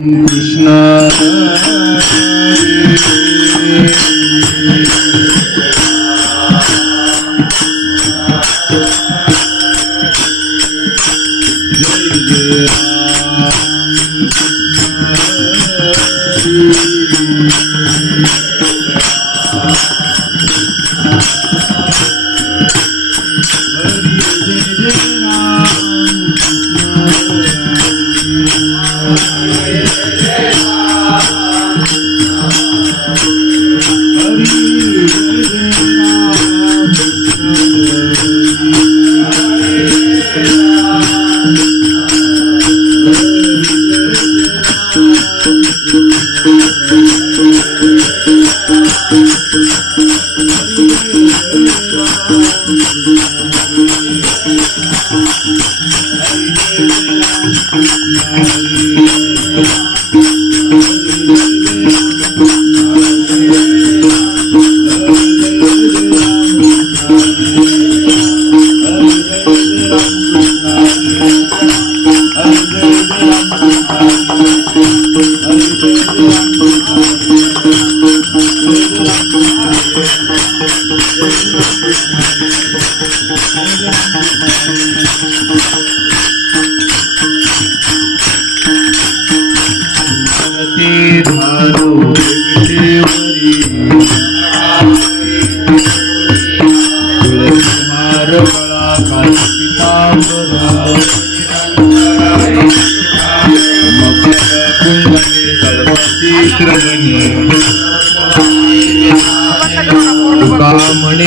Krishna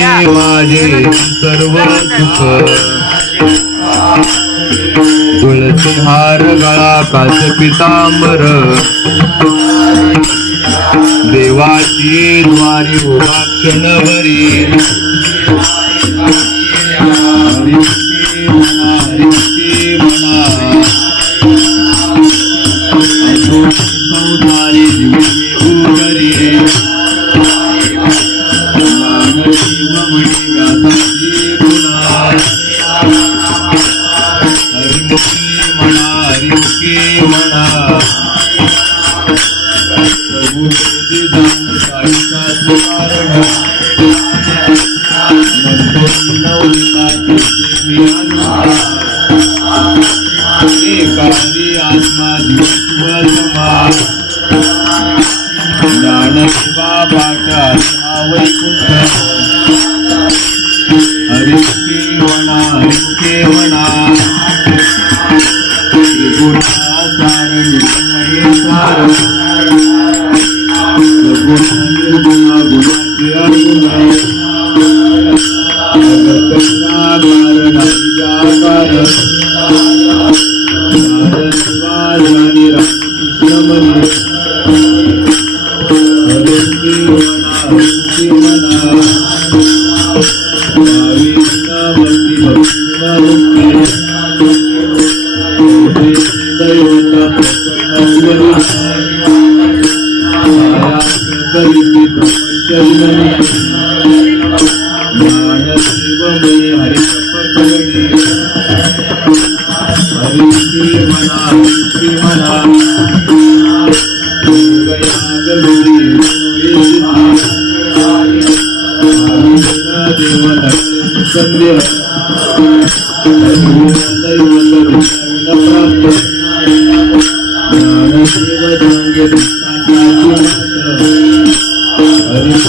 माझे सर्व सुख तुळसीहार गळा काच पितांबर. देवाची द्वारी उभा क्षणभरी Dios, Dios,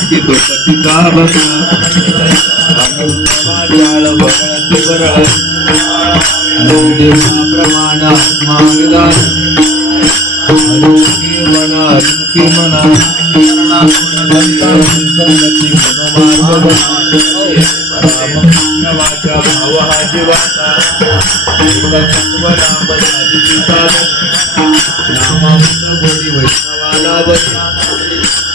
ಒಪ್ಪಿತು ಸತಿತಾವತು ಜಾಳ ಬಹಳತಿ ಬರಳ ದೇವ ಪ್ರಮಾಣ ಮಾರಿದಾನ ಮನ ಅಂತಿಮನ ಸಂಗತಿ ಗುಣಮಾರ್ಗ ವಾಚ ಭಾವ ಹಾಜಿ ನಾಮ ಗುಡಿ ವೈಷ್ಣವಾಲಾದ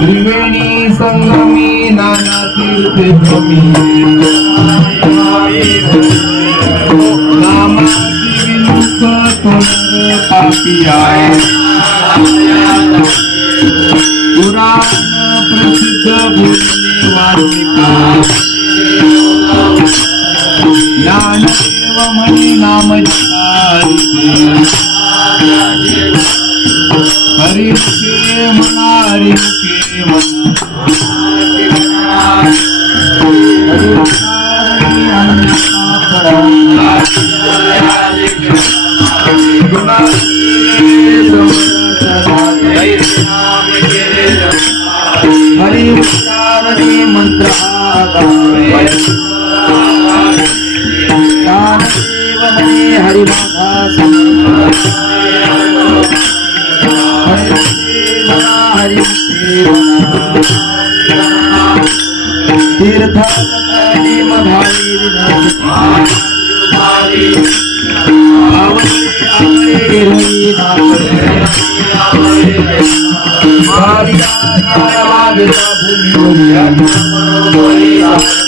त्रिवेणी संगमी नाना तीर्थे पापियाय पुराण प्रसिद्ध बोलणे वार्तिक ज्ञानदेव म्हणे नाम हरिमुखे म्हणा हरिमुखे म्हणा हरिमुखारणी मंत्र म्हणे हरिमाधा तीर्थानी समाधि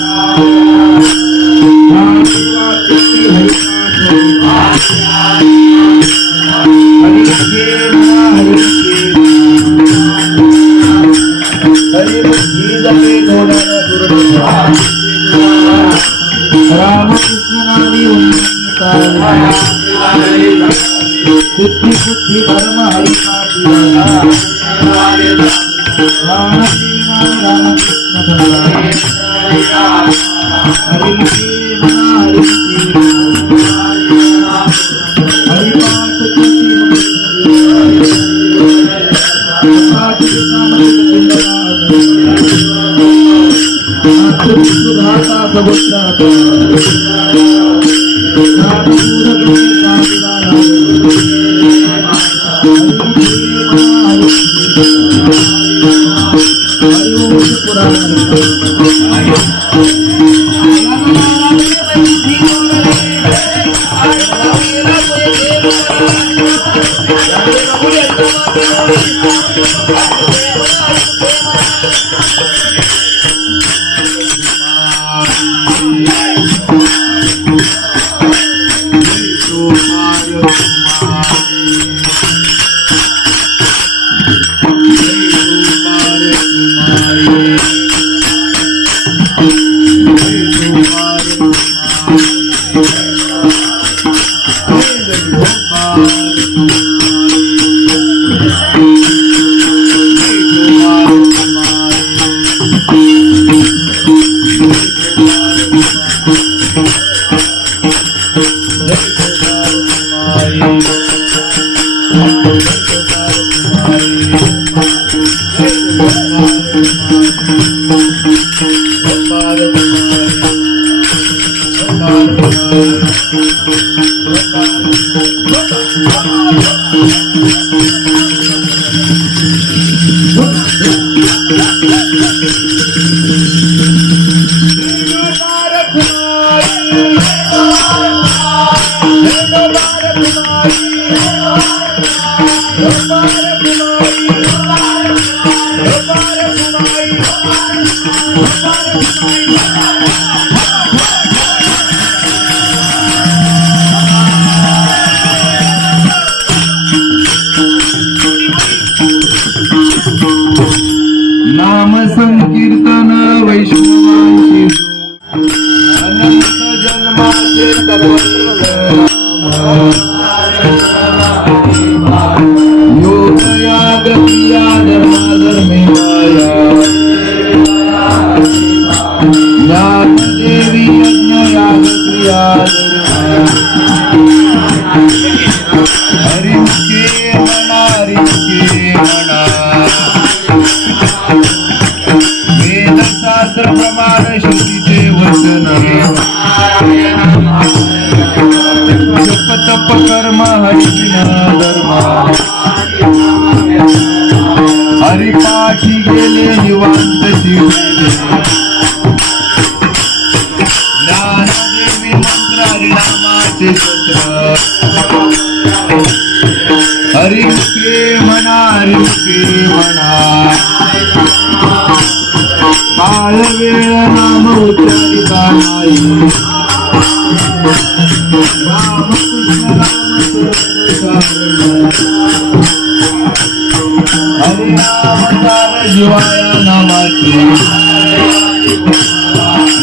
Oh,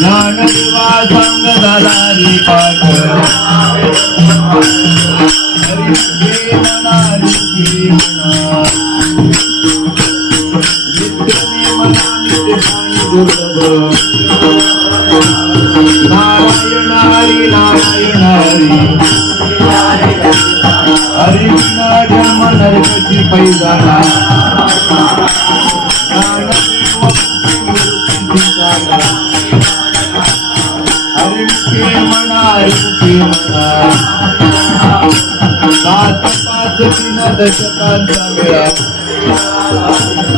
ज्ञानदेवा संग झाला दशकांचा वेळा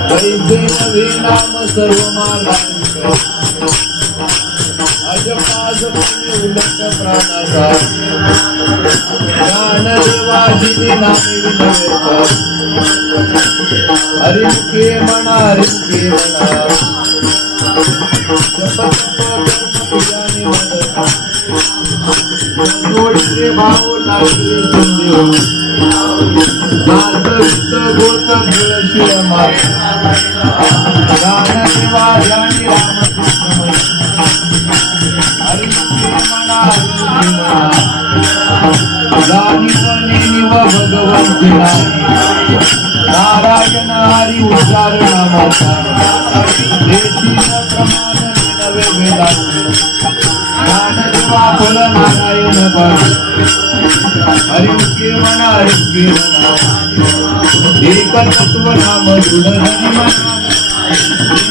पैसे नाम सर्व मागांचे उलट प्राणाचा ज्ञानदेवाजीने नामे विनवेत हरिमुखे म्हणा हरिमुखे म्हणा जप तप कर्म तुझ्याने मदत गोडसे मातृष्ट गोत तुळशी रामदेवाजानी रामकृष्णमय हरिमणा जानिवनी निव भगवंती नारायण हरी उच्चार नामाचा देशी प्रमाण नवे वेदा ज्ञानदेवा नारायण हरिमुखे म्हणा हरिमुखे म्हणा एक तत्व नाम दृढ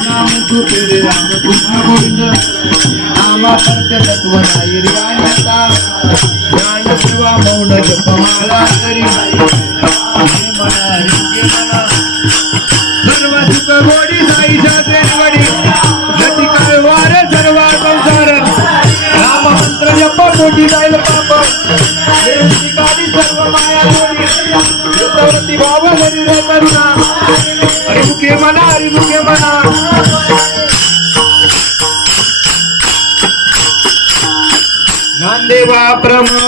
नाम तू तेरे राम कृष्ण गोविंद. नामा सत्य तत्व नाही रे ज्ञान किंवा मौन जपमाला तरी. हे म्हणा हरिमुखे सर्व सुख गोडी साईच्या त्रेवडी गती काय वार सर्व संसार. राम मंत्र जप मोठी जाईल కరుణ అరిముకేమనా అరిముకేమనా నాందేవా ప్రమా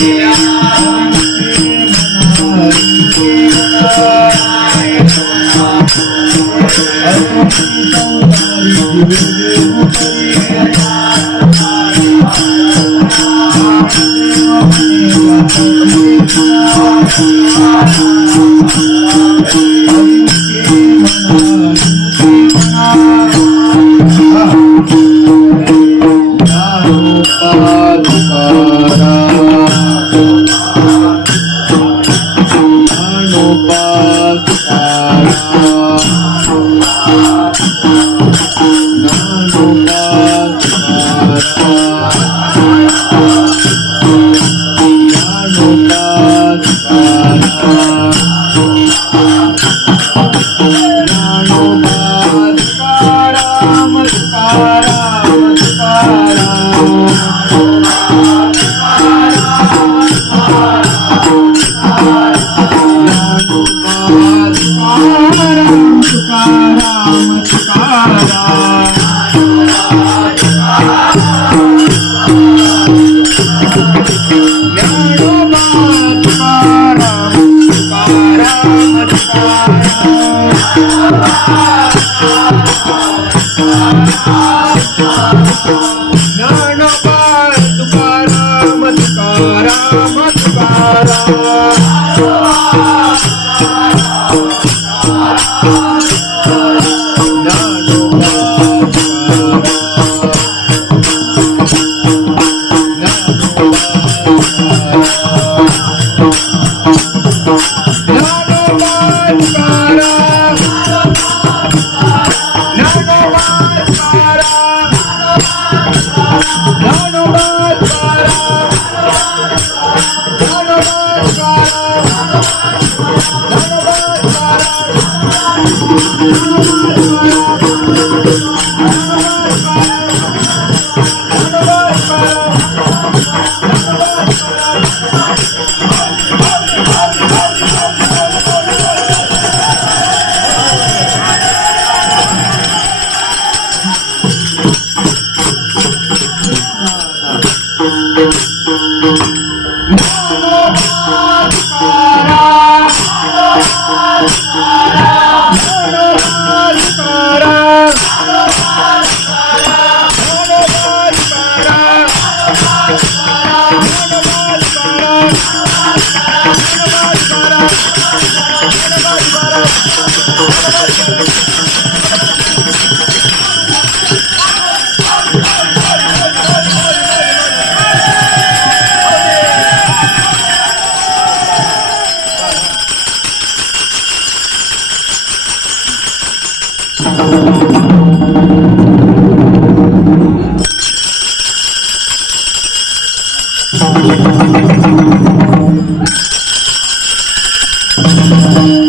Yeah. Oh. Thank you.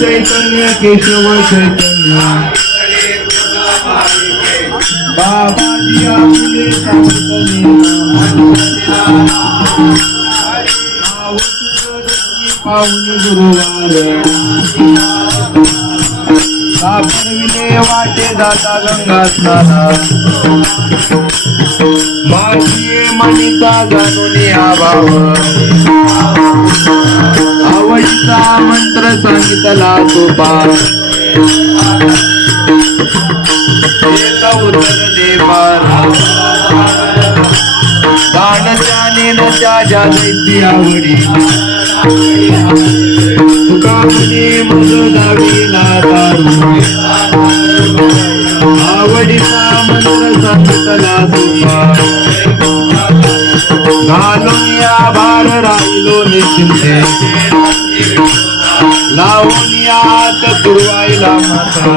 चैतन्य केशव चैतन्य सांगतले पाहुणे गुरुवार. सापडविले वाटे जाता गंगा स्नाना माझी जाणून आवडीचा मंत्र सांगितला तो पार देता त्याच्या दैत्य आवडी तुकामुनी मग गावीला दारू आवडीचा मंत्र संतला तुका घालून या भार राहिलो निश्चिंते लावून यात तुरवायला माता.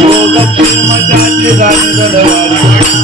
योग कर्मचारी गाणी घडवारी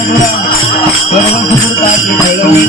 Hello.